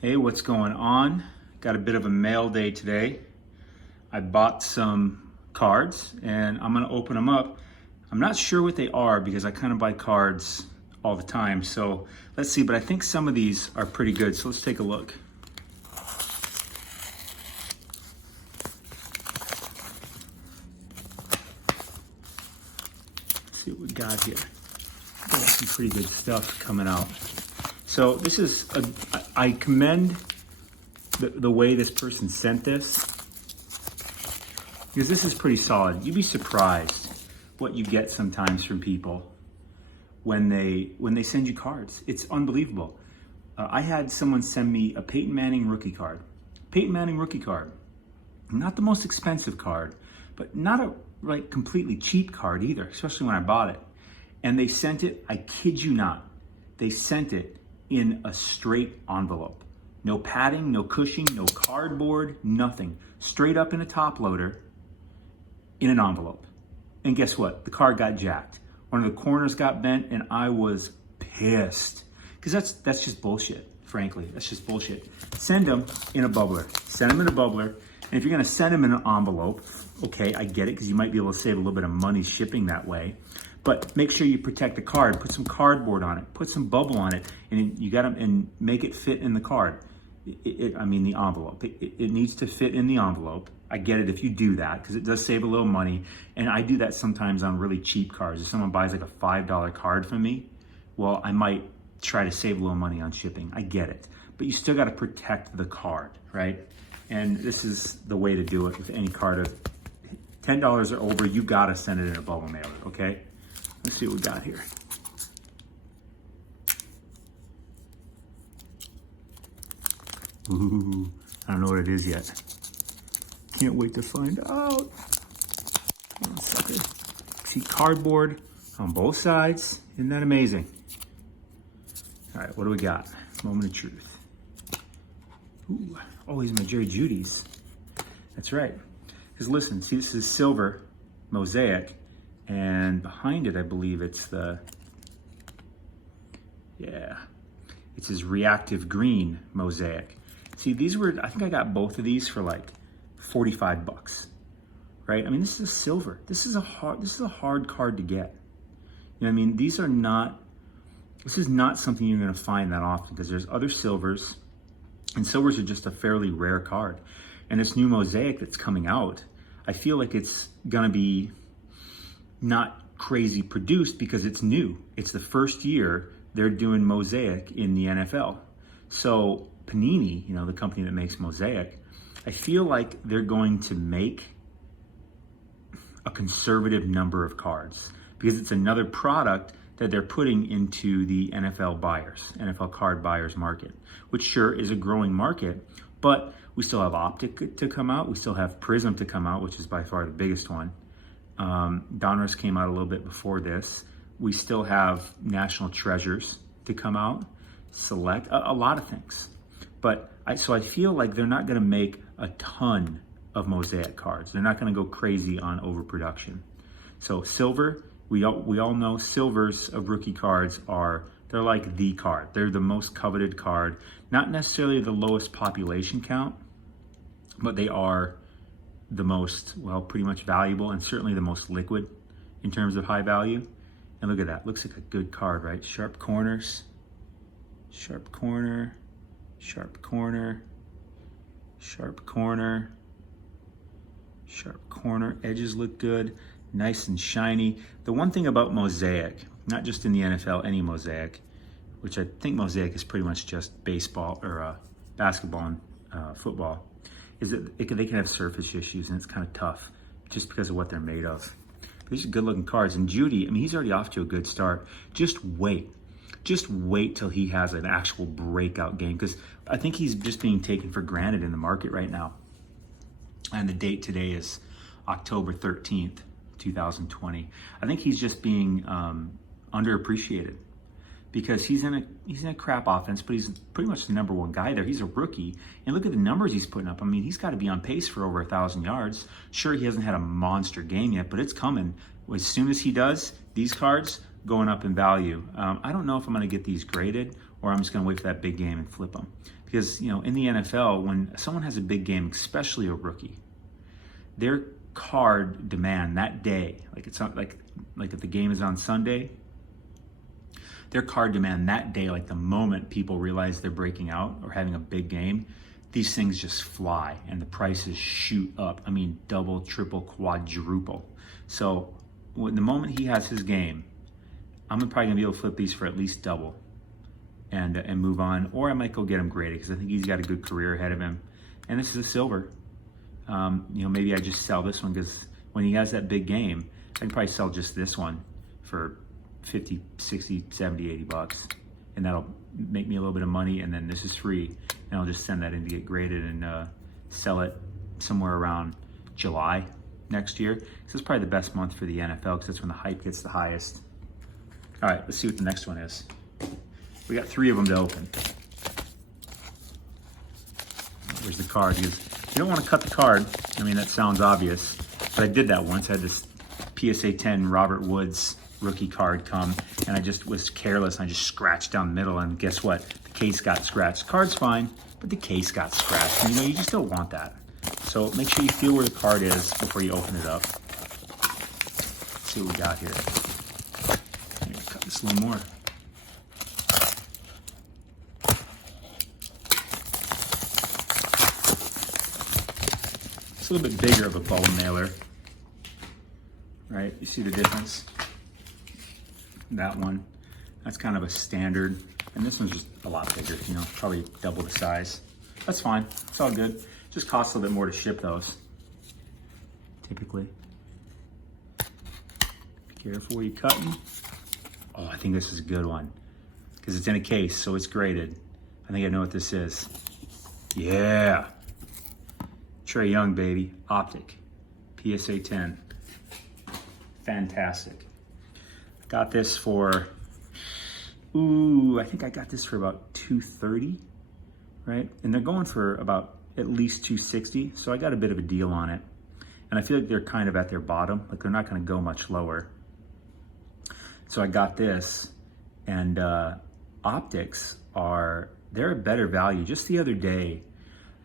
Hey, what's going on? Got a bit of a mail day today. I bought some cards and I'm gonna open them up. I'm not sure what they are because I kind of buy cards all the time. So let's see, but I think some of these are pretty good. So let's take a look. Let's see what we got here. Got some pretty good stuff coming out. So this is, I commend the way this person sent this, because this is pretty solid. You'd be surprised what you get sometimes from people when they send you cards. It's unbelievable. I had someone send me a Peyton Manning rookie card. Peyton Manning rookie card. Not the most expensive card, but not a completely cheap card either, especially when I bought it. And they sent it, I kid you not, they sent it in a straight envelope. No padding, no cushioning, no cardboard, nothing. Straight up in a top loader in an envelope. And guess what? The card got jacked. One of the corners got bent and I was pissed. Because that's just bullshit, frankly. That's just bullshit. Send them in a bubbler. Send them in a bubbler. And if you're gonna send them in an envelope, okay, I get it, because you might be able to save a little bit of money shipping that way. But make sure you protect the card. Put some cardboard on it. Put some bubble on it, and you got to and make it fit in the card. The envelope. It needs to fit in the envelope. I get it if you do that, because it does save a little money. And I do that sometimes on really cheap cards. If someone buys like a $5 card from me, well, I might try to save a little money on shipping. I get it, but you still got to protect the card, right? And this is the way to do it with any card of $10 or over. You got to send it in a bubble mailer, okay? Let's see what we got here. Ooh, I don't know what it is yet. Can't wait to find out. Come on, sucker. See cardboard on both sides. Isn't that amazing? All right, what do we got? Moment of truth. Ooh, oh, these are my Jerry Judy's. That's right. Because listen, see, this is silver mosaic. And behind it, I believe it's it's his reactive green mosaic. See, these were, I think I got both of these for like 45 bucks, right? I mean, this is a silver. This is a hard card to get. You know what I mean? This is not something you're gonna find that often, because there's other silvers, and silvers are just a fairly rare card. And this new mosaic that's coming out, I feel like it's gonna be not crazy produced because it's new. It's the first year they're doing mosaic in the NFL. So Panini, the company that makes mosaic, I feel like they're going to make a conservative number of cards, because it's another product that they're putting into the NFL card buyers market, which sure is a growing market, but we still have Optic to come out. We still have Prism to come out, which is by far the biggest one. Donruss came out a little bit before this. We still have National Treasures to come out, Select, a lot of things. But so I feel like they're not gonna make a ton of mosaic cards. They're not gonna go crazy on overproduction. So silver, we all know silvers of rookie cards they're like the card. They're the most coveted card. Not necessarily the lowest population count, but they are the most, pretty much valuable, and certainly the most liquid in terms of high value. And look at that, looks like a good card, right? Sharp corners, sharp corner, sharp corner, sharp corner, sharp corner. Edges look good, nice and shiny. The one thing about mosaic, not just in the NFL, any mosaic, which I think mosaic is pretty much just baseball or basketball and football, is that they can have surface issues, and it's kind of tough just because of what they're made of. But these are good looking cards. And Judy, I mean, he's already off to a good start. Just wait till he has an actual breakout game, because I think he's just being taken for granted in the market right now. And the date today is October 13th, 2020. I think he's just being underappreciated, because he's in a crap offense, but he's pretty much the number one guy there. He's a rookie, and look at the numbers he's putting up. I mean, he's got to be on pace for over 1,000 yards. Sure, he hasn't had a monster game yet, but it's coming. As soon as he does, these cards going up in value. I don't know if I'm going to get these graded or I'm just going to wait for that big game and flip them. Because, you know, in the NFL, when someone has a big game, especially a rookie, their card demand that day, like it's not like if the game is on Sunday, their card demand that day, like the moment people realize they're breaking out or having a big game, these things just fly and the prices shoot up. I mean, double, triple, quadruple. So when the moment he has his game, I'm probably gonna be able to flip these for at least double and move on, or I might go get him graded because I think he's got a good career ahead of him. And this is a silver. You know, maybe I just sell this one because when he has that big game, I can probably sell just this one for 50, 60, 70, 80 bucks. And that'll make me a little bit of money, and then this is free. And I'll just send that in to get graded and sell it somewhere around July next year. This is probably the best month for the NFL because that's when the hype gets the highest. All right, let's see what the next one is. We got 3 of them to open. There's the card. Because you don't want to cut the card. I mean, that sounds obvious, but I did that once. I had this PSA 10 Robert Woods rookie card come, and I just was careless. And I just scratched down the middle, and guess what? The case got scratched. Card's fine, but the case got scratched. And, you know, you just don't want that. So make sure you feel where the card is before you open it up. Let's see what we got here. I'm gonna cut this a little more. It's a little bit bigger of a bone mailer, right? You see the difference? That one, that's kind of a standard, and this one's just a lot bigger, you know, probably double the size. That's fine, it's all good. Just costs a little bit more to ship those, typically. Be careful where you're cutting. Oh, I think this is a good one, because it's in a case, so it's graded. I think I know what this is. Yeah. Trae Young, baby, Optic, PSA 10. Fantastic. Got this for, I think I got this for about $230, right? And they're going for about at least $260, so I got a bit of a deal on it. And I feel like they're kind of at their bottom, like they're not gonna go much lower. So I got this, and optics they're a better value. Just the other day,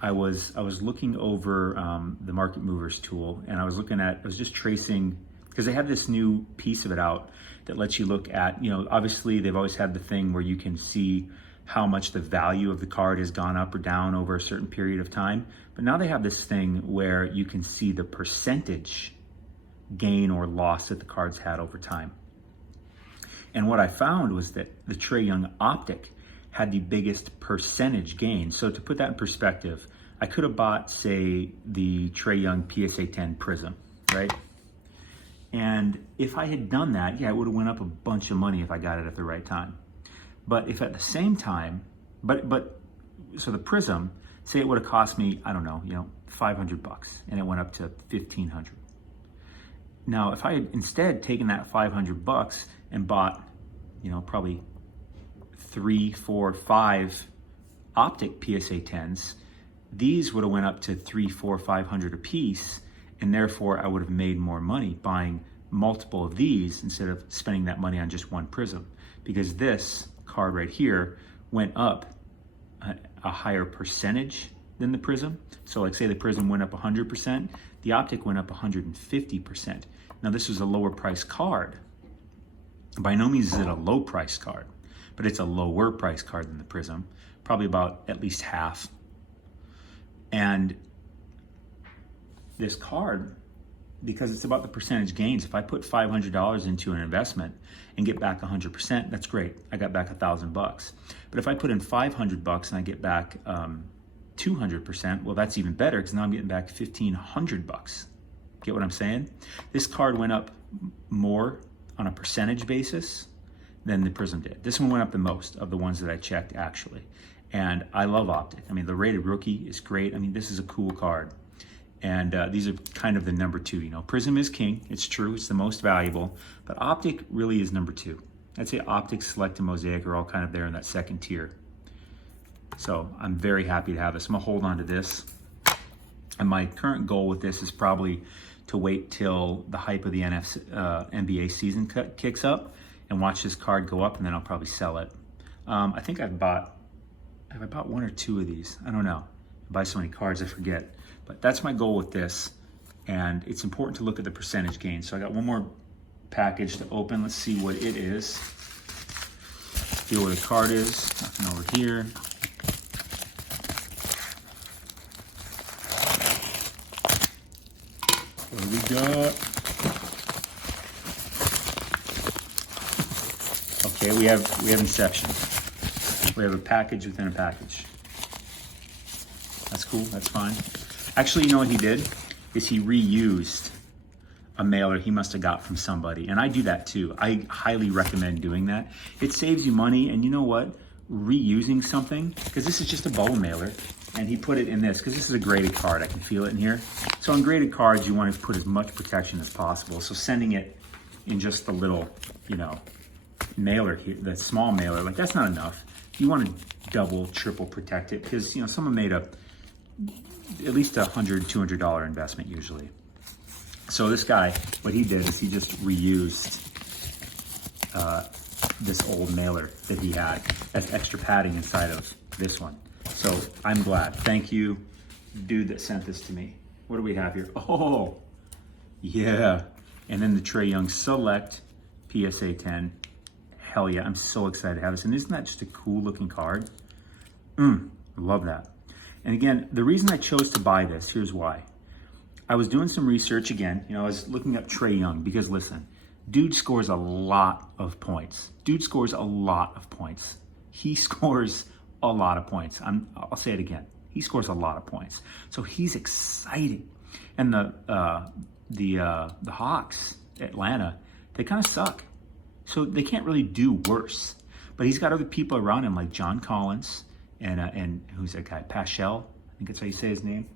I was looking over the Market Movers tool, and I was just tracing, because they have this new piece of it out that lets you look at, you know, obviously they've always had the thing where you can see how much the value of the card has gone up or down over a certain period of time. But now they have this thing where you can see the percentage gain or loss that the card's had over time. And what I found was that the Trae Young Optic had the biggest percentage gain. So to put that in perspective, I could have bought, say, the Trae Young PSA 10 Prism, right? And if I had done that, yeah, it would have went up a bunch of money if I got it at the right time. But if at the same time, so the Prism, say it would have cost me, I don't know, you know, $500, and it went up to $1,500. Now, if I had instead taken that $500 and bought, you know, probably 3, 4, 5 Optic PSA 10s, these would have went up to $300, $400, $500 a piece, and therefore I would have made more money buying multiple of these instead of spending that money on just one Prism, because this card right here went up a higher percentage than the Prism. So like say the Prism went up 100%, the Optic went up 150%. Now this is a lower price card. By no means is it a low price card, but it's a lower price card than the Prism, probably about at least half. And this card, because it's about the percentage gains, if I put $500 into an investment and get back 100%, that's great. I got back $1,000. But if I put in $500 and I get back 200%, well, that's even better, because now I'm getting back $1,500. Get what I'm saying? This card went up more on a percentage basis than the Prism did. This one went up the most of the ones that I checked, actually. And I love Optic. I mean, the rated rookie is great. I mean, this is a cool card. And these are kind of the number 2, you know. Prism is king, it's true, it's the most valuable, but Optic really is number 2. I'd say Optic, Select, and Mosaic are all kind of there in that second tier. So I'm very happy to have this. I'm gonna hold on to this. And my current goal with this is probably to wait till the hype of the NBA season kicks up and watch this card go up, and then I'll probably sell it. I think have I bought one or two of these? I don't know. I buy so many cards, I forget. But that's my goal with this. And it's important to look at the percentage gain. So I got one more package to open. Let's see what it is. Feel where the card is. Nothing over here. What do we got? Okay, we have Inception. We have a package within a package. That's cool, that's fine. Actually, you know what he did? Is he reused a mailer he must have got from somebody. And I do that too. I highly recommend doing that. It saves you money, and you know what? Reusing something, because this is just a bubble mailer, and he put it in this, because this is a graded card. I can feel it in here. So on graded cards, you want to put as much protection as possible. So sending it in just the little, you know, mailer here, the small mailer, like that's not enough. You want to double, triple protect it, because, you know, someone made at least $100, $200 investment usually. So this guy, what he did is he just reused this old mailer that he had as extra padding inside of this one. So I'm glad. Thank you, dude that sent this to me. What do we have here? Oh, yeah. And then the Trae Young Select PSA 10. Hell yeah, I'm so excited to have this. And isn't that just a cool looking card? I love that. And again, the reason I chose to buy this, here's why. I was doing some research again. You know, I was looking up Trae Young because listen, dude scores a lot of points. Dude scores a lot of points. He scores a lot of points. I'll say it again. He scores a lot of points. So he's exciting. And the Hawks, Atlanta, they kind of suck. So they can't really do worse. But he's got other people around him like John Collins and who's that guy? Paschal, I think that's how you say his name.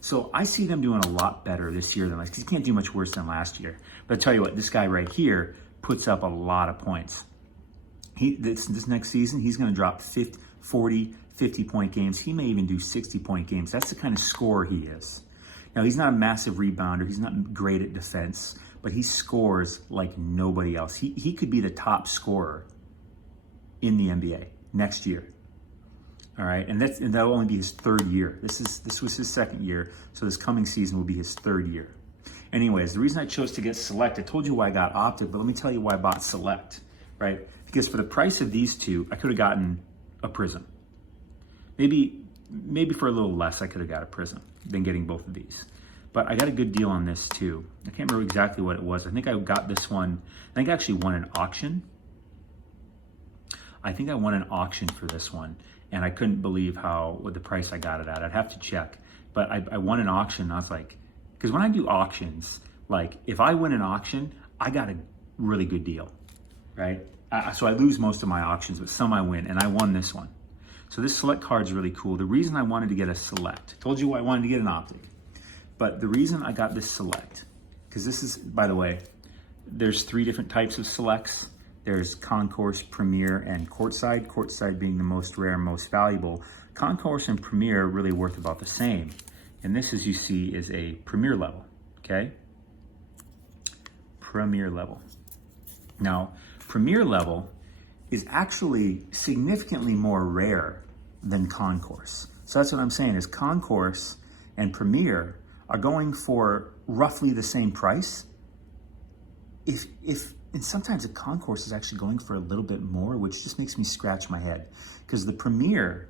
So I see them doing a lot better this year than last, because he can't do much worse than last year. But I tell you what, this guy right here puts up a lot of points. This next season, he's going to drop 40, 50-point games. He may even do 60-point games. That's the kind of scorer he is. Now, he's not a massive rebounder. He's not great at defense, but he scores like nobody else. He could be the top scorer in the NBA next year. All right, and that'll only be his third year. This was his second year, so this coming season will be his third year. Anyways, the reason I chose to get Select, I told you why I got Optic, but let me tell you why I bought Select, right? Because for the price of these two, I could have gotten a Prism. Maybe for a little less, I could have got a Prism than getting both of these. But I got a good deal on this too. I can't remember exactly what it was. I think I got this one, I think I actually won an auction. I think I won an auction for this one. And I couldn't believe what the price I got it at. I'd have to check. But I won an auction, and I was like, because when I do auctions, like if I win an auction, I got a really good deal, right? So I lose most of my auctions, but some I win, and I won this one. So this Select card is really cool. The reason I wanted to get a Select, I told you I wanted to get an Optic, but the reason I got this Select, because this is, by the way, there's 3 different types of Selects. There's Concourse, Premier, and Courtside. Courtside being the most rare, most valuable. Concourse and Premier are really worth about the same. And this, as you see, is a Premier level, okay? Premier level. Now, Premier level is actually significantly more rare than Concourse. So that's what I'm saying, is Concourse and Premier are going for roughly the same price. And sometimes the Concourse is actually going for a little bit more, which just makes me scratch my head, because the Premier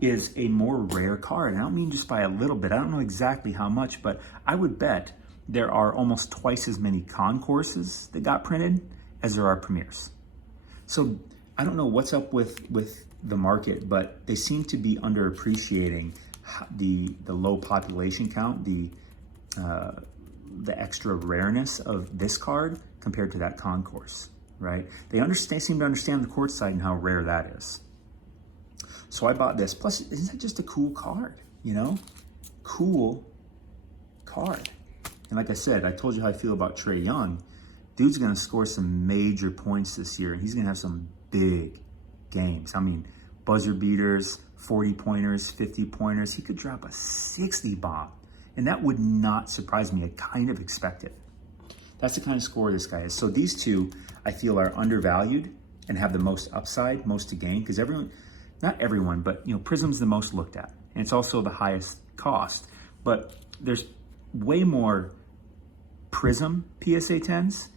is a more rare card. And I don't mean just by a little bit. I don't know exactly how much, but I would bet there are almost twice as many Concourses that got printed as there are Premiers. So I don't know what's up with the market, but they seem to be underappreciating the low population count, the extra rareness of this card compared to that Concourse, right? They seem to understand the Courtside and how rare that is. So I bought this. Plus, isn't that just a cool card, you know? Cool card. And like I said, I told you how I feel about Trae Young. Dude's gonna score some major points this year, and he's gonna have some big games. I mean, buzzer beaters, 40-pointers, 50-pointers. He could drop a 60 bomb. And that would not surprise me. I kind of expect it. That's the kind of scorer this guy is. So these two, I feel, are undervalued. and have the most upside, most to gain, because not everyone, but Prism's the most looked at, and it's also the highest cost. But there's way more Prism PSA 10s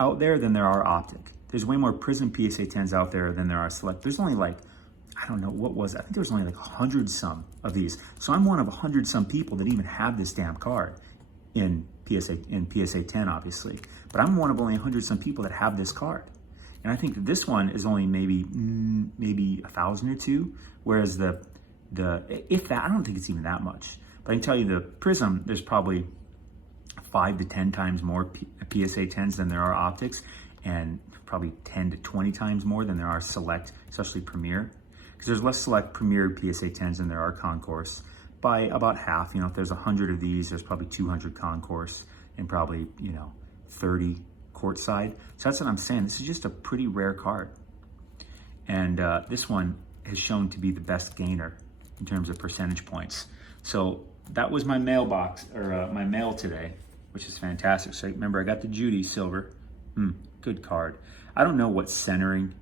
out there than there are Optic. There's way more Prism PSA 10s out there than there are Select. There's only like, I don't know, what was it? I think there was only like 100 some of these. So I'm one of 100 some people that even have this damn card in PSA 10, obviously. But I'm one of only 100 some people that have this card. And I think that this one is only maybe 1,000 or two, whereas if that, I don't think it's even that much. But I can tell you the Prism, there's probably 5 to 10 times more PSA 10s than there are Optics, and probably 10 to 20 times more than there are Select, especially Premier. Because there's less Select Premier PSA 10s than there are Concourse by about half. If there's 100 of these, there's probably 200 Concourse and probably, 30 courtside. So that's what I'm saying. This is just a pretty rare card. And this one has shown to be the best gainer in terms of percentage points. So that was my mailbox, or my mail today, which is fantastic. So remember, I got the Judy silver. Good card. I don't know what centering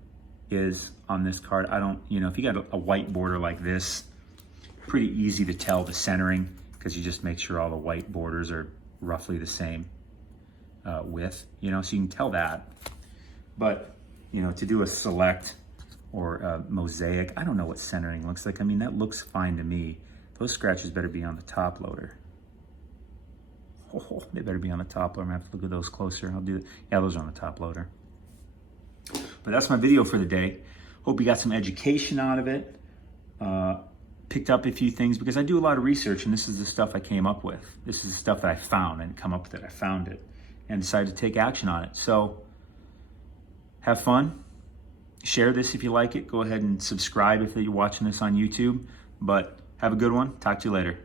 is on this card. I don't, if you got a white border like this, pretty easy to tell the centering, because you just make sure all the white borders are roughly the same width, so you can tell that. But, to do a Select or a Mosaic, I don't know what centering looks like. I mean, that looks fine to me. Those scratches better be on the top loader. Oh, they better be on the top loader. I'm gonna have to look at those closer. I'll do that. Yeah, those are on the top loader. But that's my video for the day. Hope you got some education out of it. Picked up a few things, because I do a lot of research, and this is the stuff I came up with. This is the stuff that I found. I didn't come up with it, I found it and decided to take action on it. So have fun. Share this if you like it. Go ahead and subscribe if you're watching this on YouTube. But have a good one. Talk to you later.